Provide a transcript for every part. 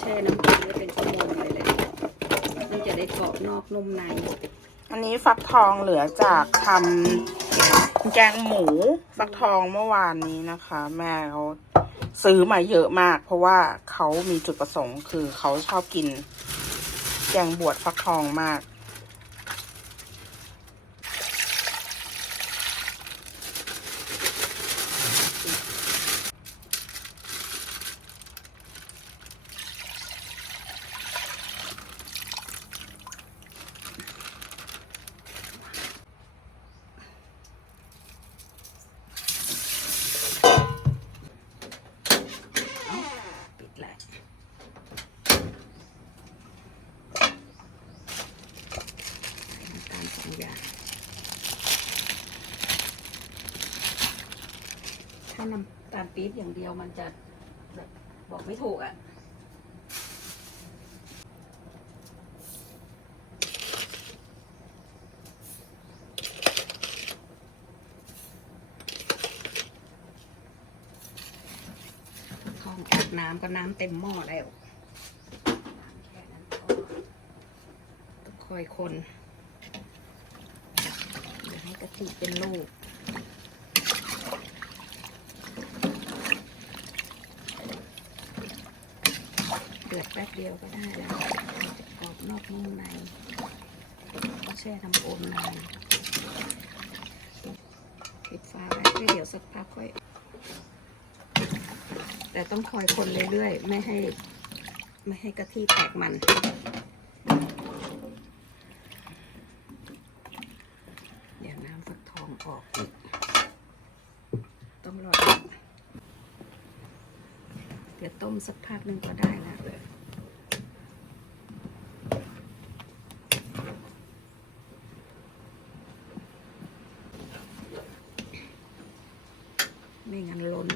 แช่น้ำเกลือไว้เป็นชั่วโมงเลยเลยมันจะได้กรอบนอกนุ่มใน อันนี้ฟักทองเหลือจากทำแกงหมูฟักทองเมื่อวานนี้นะคะ แม่เขาซื้อมาเยอะมาก เพราะว่าเขามีจุดประสงค์คือเขาชอบกินแกงบวชฟักทองมาก ปิดแล้วใส่น้ำตาลสองอย่าง ถ้าน้ำตาลปี๊บอย่างเดียวมันจะแบบบอกไม่ถูกอะทองตักน้ำก็น้ำเต็มหม้อแล้วคอต้องคอยคนอย่าให้กะทิเป็นลูก เดือดแป๊บเดียวก็ได้แล้วกรอบนอกนุ่มในแช่น้ำโอนนานปิดฝาไว้เดี๋ยวสักพักค่อย แต่ต้องคอยคนเรื่อยๆ ไม่ให้ ไม่ให้กะทิแตกมันเดี๋ยวน้ำฟักทองออกอีกต้องรอ เดี๋ยวต้มสักพักหนึ่งก็ได้แล้วไม่งั้นล้น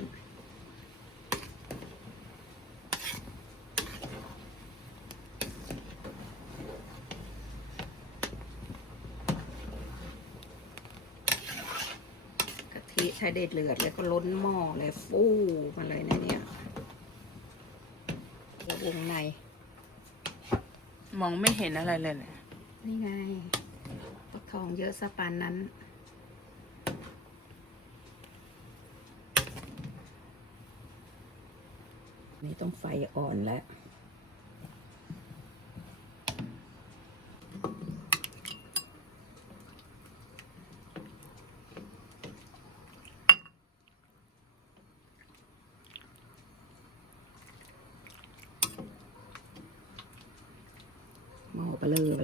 กะทิใช้เด็ดเลือดแล้วก็ล้นหม้อเลยฟูมาเลยนะเนี่ย ววงใน มองไม่เห็นอะไรเลยเนี่ยนี่ไงฟักทองเยอะสะปานนั้น นี่ต้องไฟอ่อนแล้ว หม้อเบลอเวลา